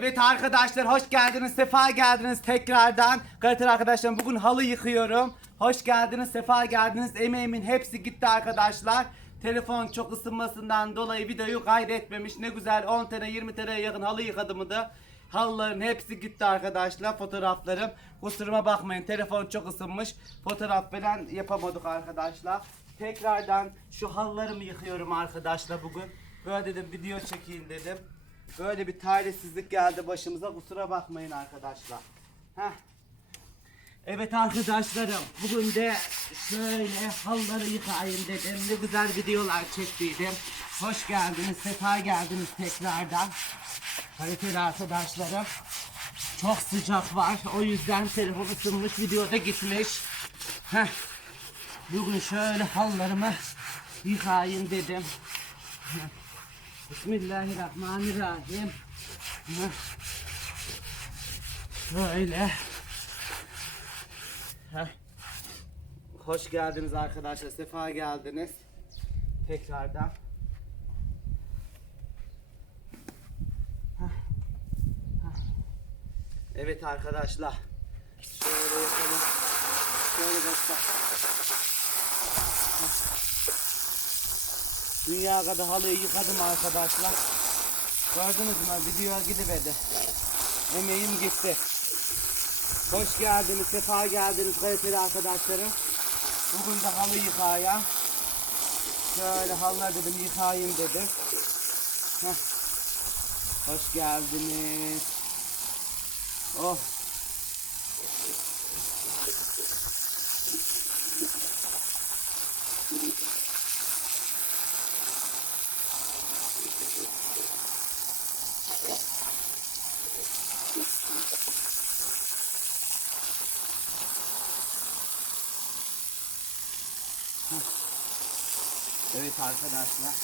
Evet arkadaşlar hoş geldiniz, sefa geldiniz tekrardan. Kaliteli arkadaşlarım bugün halı yıkıyorum. Hoş geldiniz, sefa geldiniz. Emeğimin hepsi gitti arkadaşlar. Telefon çok ısınmasından dolayı videoyu kaydetmemiş. Ne güzel 10 tane 20 tane yakın halı yıkadım da. Halıların hepsi gitti arkadaşlar fotoğraflarım. Kusuruma bakmayın telefon çok ısınmış. Fotoğraf falan yapamadık arkadaşlar. Tekrardan şu halılarımı yıkıyorum arkadaşlar bugün. Böyle dedim video çekeyim dedim. Böyle bir talihsizlik geldi başımıza. Kusura bakmayın arkadaşlar. Heh. Evet arkadaşlarım bugün de şöyle halıları yıkayayım dedim. Ne güzel videolar çektiydim. Hoş geldiniz, sefa geldiniz tekrardan. Kaliteli arkadaşlarım. Çok sıcak var. O yüzden telefon ısınmış, videoda gitmiş. Heh. Bugün şöyle halılarımı yıkayayım dedim. Heh. Bismillahirrahmanirrahim. Heh. Şöyle. Heh. Hoş geldiniz arkadaşlar. Sefa geldiniz. Tekrardan. Heh. Heh. Evet arkadaşlar. Şöyle yapalım. Şöyle göster. Dünya kadar halıyı yıkadım arkadaşlar. Gördünüz mü? Videoya gidiverdi. Emeğim gitti. Hoş geldiniz, sefa geldiniz kaliteli arkadaşlarım. Bugün de halı yıkaya. Şöyle halılar dedim yıkayayım dedim. Heh. Hoş geldiniz. Oh. Evet arkadaşlar.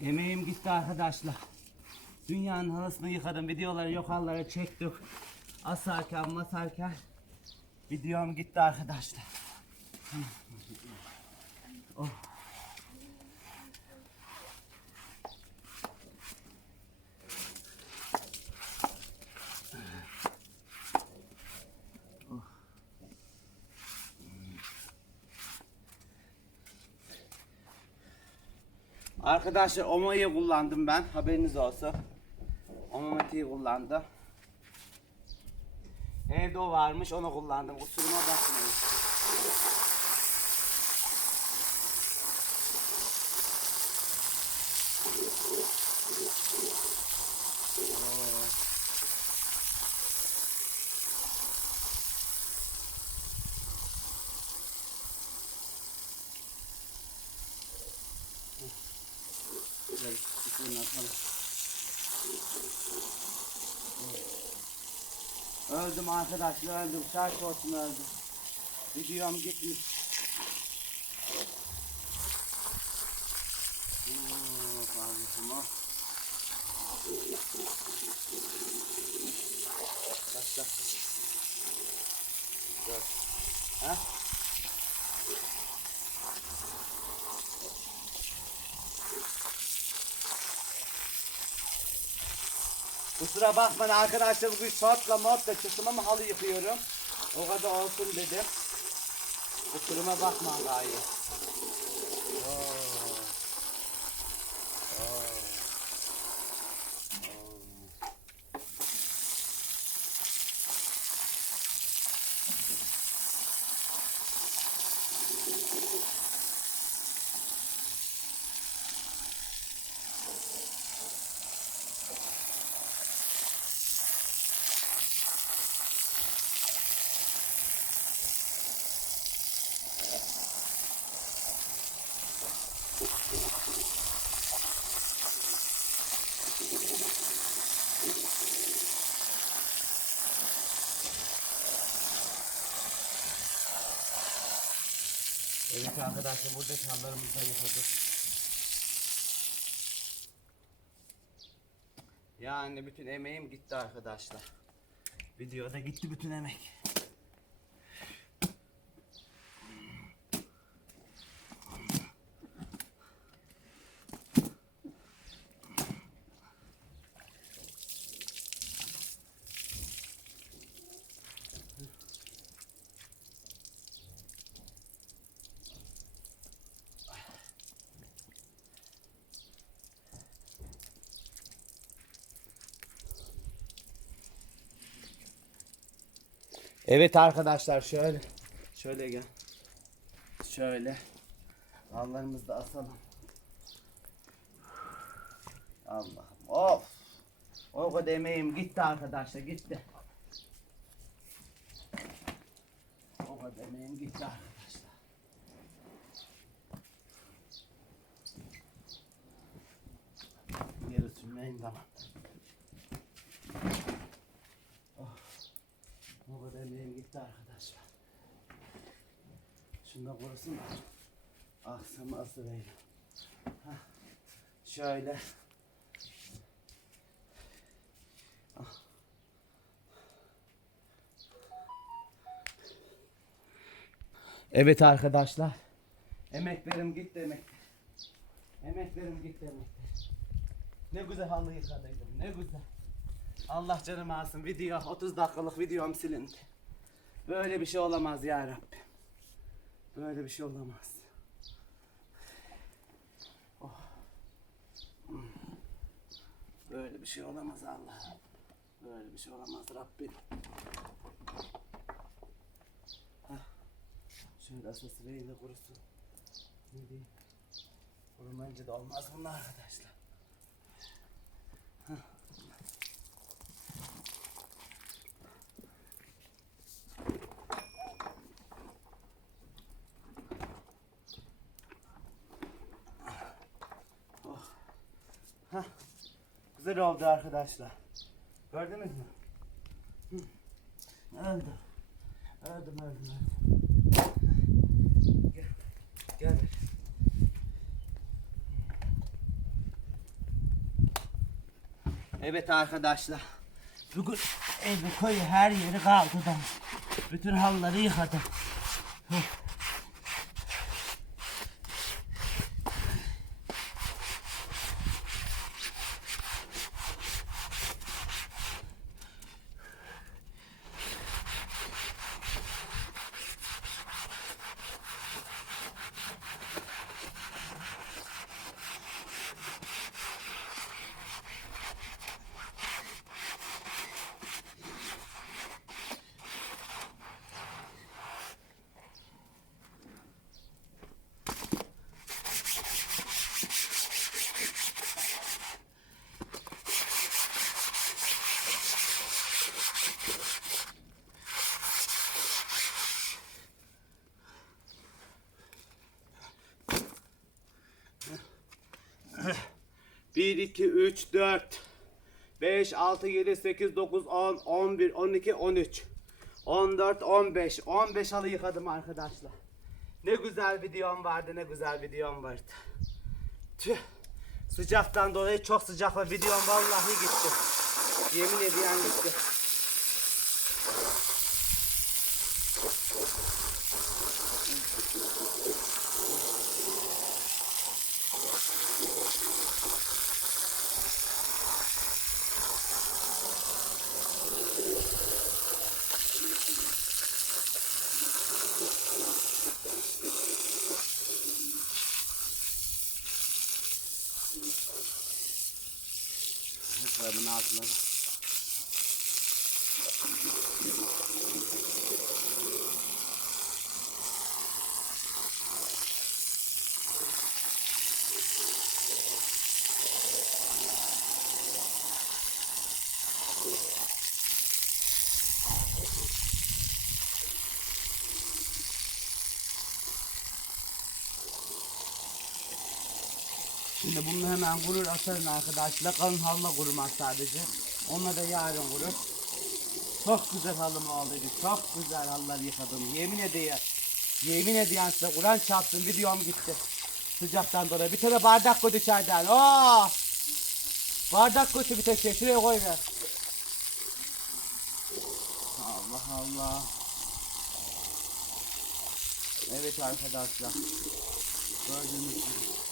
Emeğim gitti arkadaşlar. Dünyanın halısını yıkadım. Videoları yok hallara çektik. Asarken masarken videom gitti arkadaşlar. Oh. Arkadaşlar Omo'yu kullandım ben. Haberiniz olsun. Omo'yu kullandım. Evde o varmış onu kullandım. Kusuruma bakmayın. Oo. Arkadaşlar öldüm. Şarkı olsun öldüm. Videom gitmiş. Oo, Allah'ım oh. Kaç dakika? Dört. Ha? Kusura bakmayın arkadaşlar bugün şortla mortla çıktım ama halı yıkıyorum. O kadar olsun dedim. Kusuruma bakma gayet. Arkadaşlar burada çallarımızı da yıkadık. Yani bütün emeğim gitti arkadaşlar. Videoda gitti bütün emek. Evet arkadaşlar şöyle. Şöyle gel. Şöyle. Dallarımızı da asalım. Allah'ım. Of. O kadar emeğim gitti arkadaşlar gitti. O kadar emeğim gitti arkadaşlar. Geri sürmeyin tamam. O kadar emeğim gitti arkadaşlar. Şunu da korusun. Aksam asıverim. Hah. Şöyle. Ah. Evet arkadaşlar. Emeklerim gitti emek. Emeklerim gitti emekler. Ne güzel halı yıkadıydım. Ne güzel. Allah canımı alsın. Video 30 dakikalık videom silindi. Böyle bir şey olamaz ya Rabbim. Böyle bir şey olamaz. Oh. Böyle bir şey olamaz Allah. Böyle bir şey olamaz Rabbim. Hah. Şöyle asası reyle kurusun. Ne diyeyim? Kurumayınca da olmaz bunlar arkadaşlar. güzel oldu arkadaşlar. Gördünüz mü? Öldüm. Öldüm öldüm öldüm. Gel. Gel. Evet arkadaşlar. Bugün evi koyu her yeri kaldırdım. Bütün halları yıkadım. Heh. 1, 2, 3, 4, 5, 6, 7, 8, 9, 10, 11, 12, 13, 14, 15. 15 halı yıkadım arkadaşlar. Ne güzel videom vardı, ne güzel videom vardı. Tüh. Sıcaktan dolayı çok sıcakla videom vallahi gitti. Yemin ediyorum gitti. Vai manato, né? Hemen kurur atarın arkadaşlar. Kalın halıla kurumaz sadece. Onunla da yarın kurur. Çok güzel halım oldu. Çok güzel halılar yıkadım. Yemin ediyorum. Yemin ediyorum size Kur'an çarpsın videom gitti. Sıcaktan dolayı. Bir tane bardak koy içeriden. Oo! Bardak koy bir tek şey. Şuraya koy ver. Allah Allah. Evet arkadaşlar. Gördüğünüz gibi.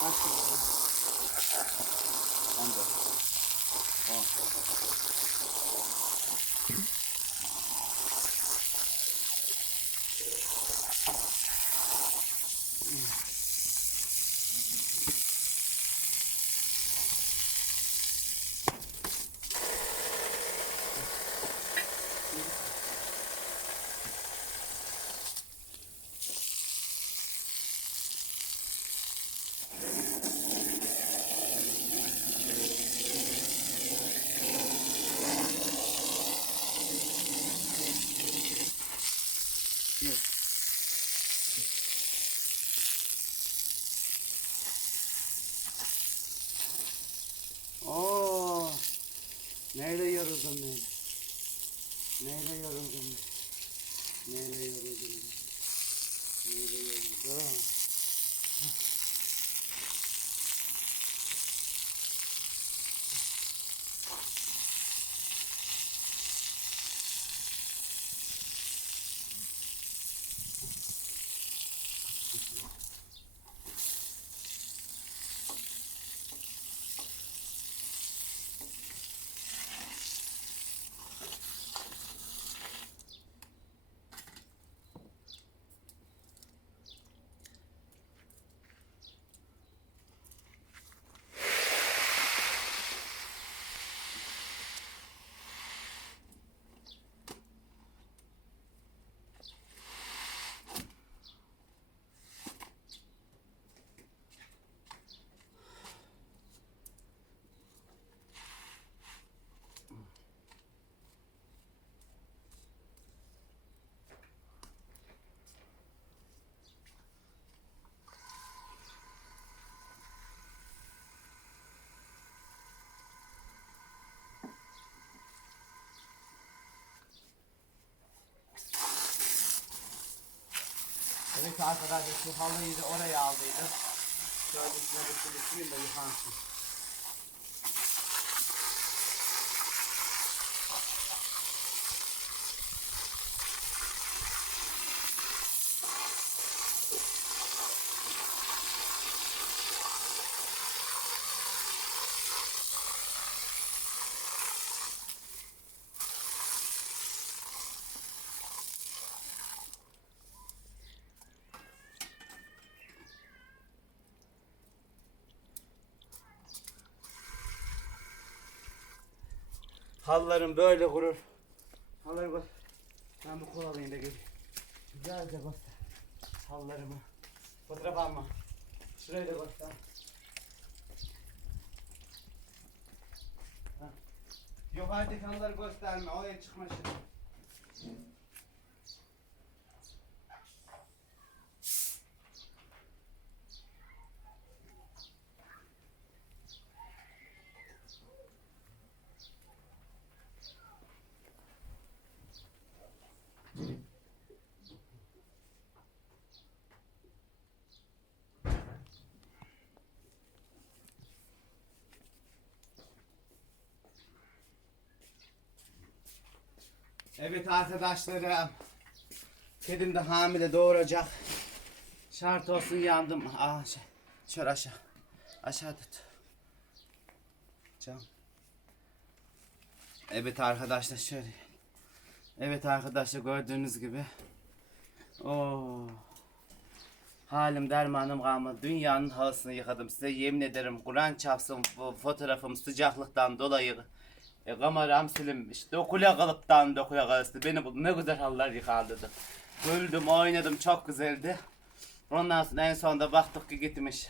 Kaç tane? Evet arkadaşlar şu halıyı da oraya aldıydım. Şöyle üstüne bir sürükleyeyim de yıkansın. Hallarım böyle kurur. Halları bak. Ben bu kol alayım da geleyim. Güzelce göster. Hallarımı. Fotoğraf alma. Şurayı da. Ha. Yukarıdaki halıları gösterme. Oraya çıkma şimdi. Evet arkadaşlarım. Kedim de hamile doğuracak. Şart olsun yandım. Şey, şöyle aşağı. Aşağı tut. Can. Evet arkadaşlar şöyle. Evet arkadaşlar gördüğünüz gibi. Oo. Halim dermanım kalmadı. Dünyanın halısını yıkadım. Size yemin ederim Kur'an çapsın fotoğrafım sıcaklıktan dolayı e, kameram silinmiş. Dokula kalıptan dokula kalıstı. Beni bu ne güzel halılar yıkaldırdı. Güldüm oynadım çok güzeldi. Ondan sonra en sonunda baktık ki gitmiş.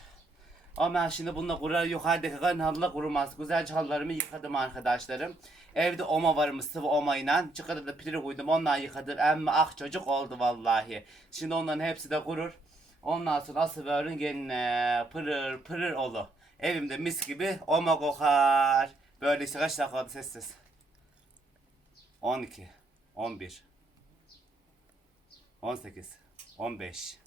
Ama şimdi bununla kurar yukarıdaki kan halıla kurumaz. Güzelce halılarımı yıkadım arkadaşlarım. Evde oma varmış sıvı omayla. Çıkardı da piri koydum ondan yıkadım. Emme ah çocuk oldu vallahi. Şimdi onların hepsi de kurur. Ondan sonra asıl verin geline pırır pırır olu. Evimde mis gibi oma kokar. Böyle işte kaç dakika oldu sessiz. 12, 11, 18, 15.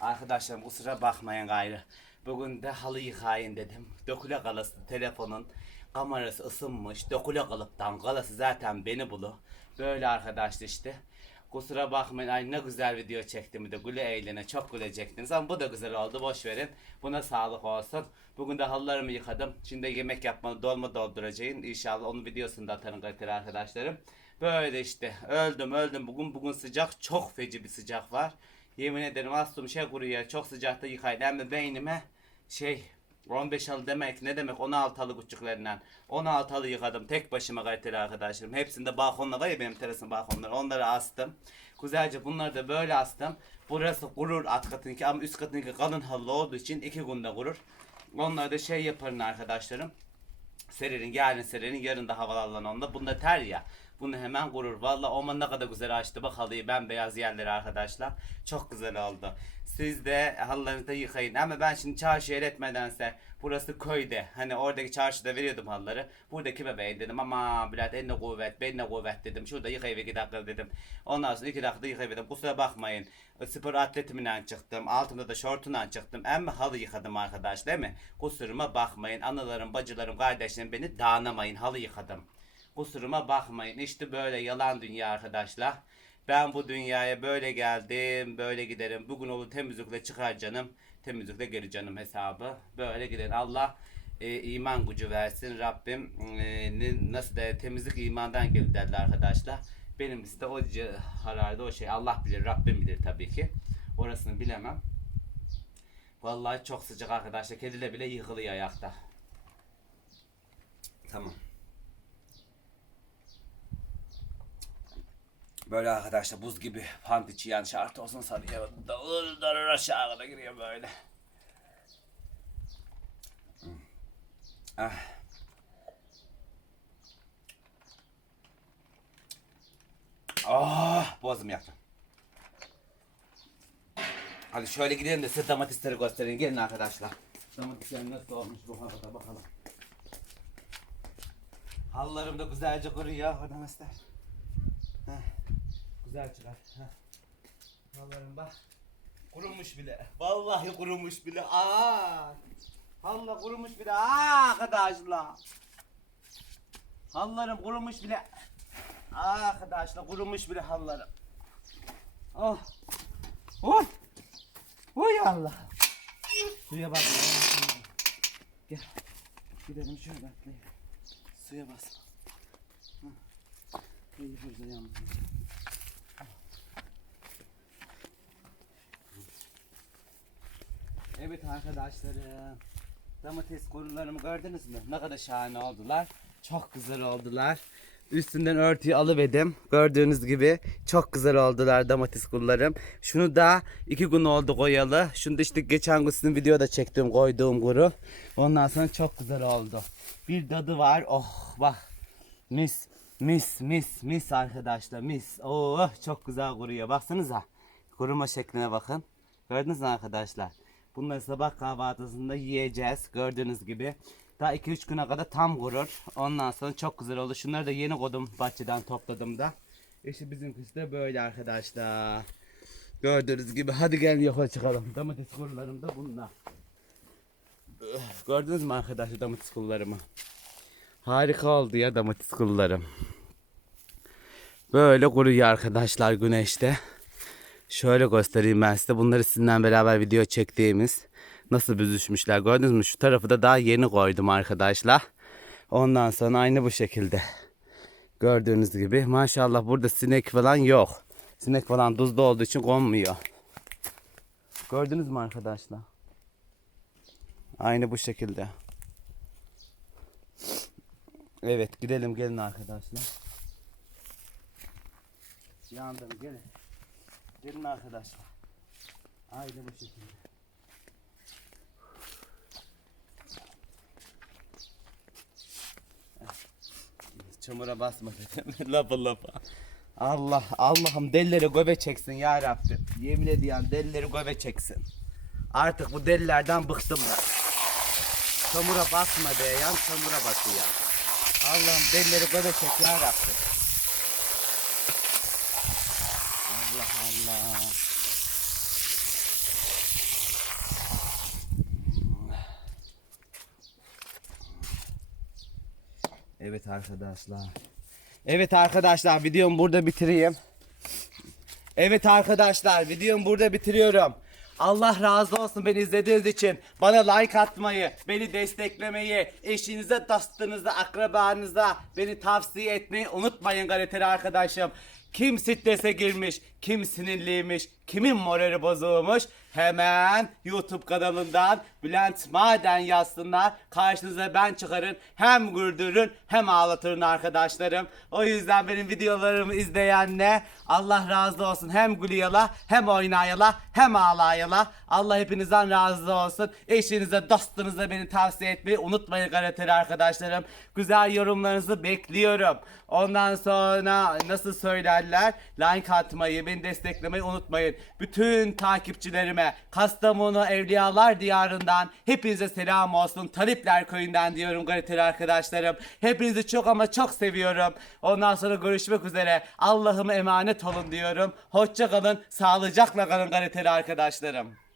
Arkadaşlarım kusura bakmayın gayrı. Bugün de halı yıkayın dedim. Döküle kalası telefonun kamerası ısınmış. Döküle kalıptan kalası zaten beni bulu. Böyle arkadaşlar işte. Kusura bakmayın ay ne güzel video çektim de güle eğlene çok gülecektiniz ama bu da güzel oldu boş verin. Buna sağlık olsun. Bugün de halılarımı yıkadım. Şimdi yemek yapmalı dolma dolduracağım. İnşallah onun videosunu da atarım kaliteli arkadaşlarım. Böyle işte öldüm öldüm bugün bugün sıcak çok feci bir sıcak var. Yemin ederim astım şey kuruyor çok sıcakta yıkayın hem de beynime şey 15 halı demek ne demek? 16 halı küçüklerinden 16 halı yıkadım tek başıma kaliteli arkadaşlarım. Hepsinde balkonla var ya benim terasın balkonları. Onları astım. Güzelce bunları da böyle astım. Burası kurur alt katınki ama üst katınki kalın halı olduğu için iki günde kurur onları da şey yaparım arkadaşlarım. Serenin yarın serenin yarın da havalarlan onda. Bunda ter ya. Bunu hemen kurur. Valla Oman ne kadar güzel açtı. Bak halıyı bembeyaz yerleri arkadaşlar. Çok güzel oldu. Siz de halılarınızı yıkayın. Ama ben şimdi çarşı etmedense burası köyde. Hani oradaki çarşıda veriyordum halıları. Buradaki bebeğin dedim ama Bülent eline kuvvet, beline kuvvet dedim. Şurada yıkayıp iki dakika dedim. Ondan sonra iki dakikada yıkayıp Kusura bakmayın. Spor atletimle çıktım. Altımda da şortunla çıktım. Ama halı yıkadım arkadaş değil mi? Kusuruma bakmayın. Analarım, bacılarım, kardeşlerim beni dağınamayın. Halı yıkadım. Kusuruma bakmayın. İşte böyle yalan dünya arkadaşlar. Ben bu dünyaya böyle geldim, böyle giderim. Bugün olur temizlikle çıkar canım. Temizlikle geri canım hesabı. Böyle giderim. Allah e, iman gücü versin. Rabbim e, nasıl da temizlik imandan gelir derler arkadaşlar. Benim işte o hararda o şey Allah bilir, Rabbim bilir tabii ki. Orasını bilemem. Vallahi çok sıcak arkadaşlar. Kediler bile yıkılıyor ayakta. Tamam. Böyle arkadaşlar buz gibi pant içi yani şart olsun sarıyor. Dağır dağır aşağı kadar giriyor böyle. Ah. Ah, boğazım yaktı. Hadi şöyle gidelim de size domatesleri göstereyim. Gelin arkadaşlar. Domatesler nasıl olmuş bu havada bakalım. Halılarım da güzelce kuruyor. Heh. Güzel çıkar. Halılarım bak. Kurumuş bile. Vallahi kurumuş bile. Aa! Halla kurumuş bile. Aa arkadaşlar. Hallarım kurumuş bile. Aa arkadaşlar kurumuş bile hallarım. Oh. Oy. Oy Allah. Suya bak. Gel. Gidelim şöyle atlayalım. Suya bas. Hı. İyi burada yalnız. Evet arkadaşlarım. Domates korularımı gördünüz mü? Ne kadar şahane oldular. Çok güzel oldular. Üstünden örtüyü alıverdim. Gördüğünüz gibi çok güzel oldular domates kullarım. Şunu da iki gün oldu koyalı. Şunu da işte geçen gün sizin videoda çektiğim koyduğum kuru. Ondan sonra çok güzel oldu. Bir tadı var. Oh bak. Mis mis mis mis arkadaşlar mis. Oh çok güzel kuruyor. Baksanıza. Kuruma şekline bakın. Gördünüz mü arkadaşlar? Bunları sabah kahvaltısında yiyeceğiz. Gördüğünüz gibi. Daha 2-3 güne kadar tam kurur. Ondan sonra çok güzel olur. Şunları da yeni koydum bahçeden topladım da. İşte bizimkisi de böyle arkadaşlar. Gördüğünüz gibi hadi gel yola çıkalım. Domates kurularım da bunlar. Gördünüz mü arkadaşlar domates kurularımı? Harika oldu ya domates kurularım. Böyle kuruyor arkadaşlar güneşte. Şöyle göstereyim ben size. Bunları sizinle beraber video çektiğimiz nasıl büzüşmüşler. Gördünüz mü? Şu tarafı da daha yeni koydum arkadaşlar. Ondan sonra aynı bu şekilde. Gördüğünüz gibi. Maşallah burada sinek falan yok. Sinek falan tuzlu olduğu için konmuyor. Gördünüz mü arkadaşlar? Aynı bu şekilde. Evet gidelim gelin arkadaşlar. Yandım gelin. Gelin arkadaşlar. Aynı bu şekilde. Çamura basma dedim. lapa lapa. Allah Allah'ım delileri göbe çeksin ya Rabbim. Yemin ediyorum delileri göbe çeksin. Artık bu delilerden bıktım ben. Çamura basma be yan çamura basıyor. Allah'ım belleri böyle tekrar yaptı. Allah Allah. Evet arkadaşlar. Evet arkadaşlar videomu burada bitireyim. Evet arkadaşlar videomu burada bitiriyorum. Allah razı olsun beni izlediğiniz için. Bana like atmayı, beni desteklemeyi, eşinize, dostunuzla, akrabanıza beni tavsiye etmeyi unutmayın galeteli arkadaşım. Kim strese girmiş, kim sinirliymiş, kimin morali bozulmuş? Hemen YouTube kanalından Bülent Maden yazsınlar. Karşınıza ben çıkarın. Hem güldürün hem ağlatırın arkadaşlarım. O yüzden benim videolarımı izleyenle Allah razı olsun. Hem gülüyala hem oynayala hem ağlayala. Allah hepinizden razı olsun. Eşinize dostunuza beni tavsiye etmeyi unutmayın gazeteli arkadaşlarım. Güzel yorumlarınızı bekliyorum. Ondan sonra nasıl söylerler? Like atmayı, beni desteklemeyi unutmayın. Bütün takipçilerime Kastamonu Evliyalar Diyarı'ndan hepinize selam olsun. Talipler Köyü'nden diyorum gazeteli arkadaşlarım. Hepinizi çok ama çok seviyorum. Ondan sonra görüşmek üzere. Allah'ıma emanet olun diyorum. Hoşça kalın, sağlıcakla kalın gazeteli arkadaşlarım.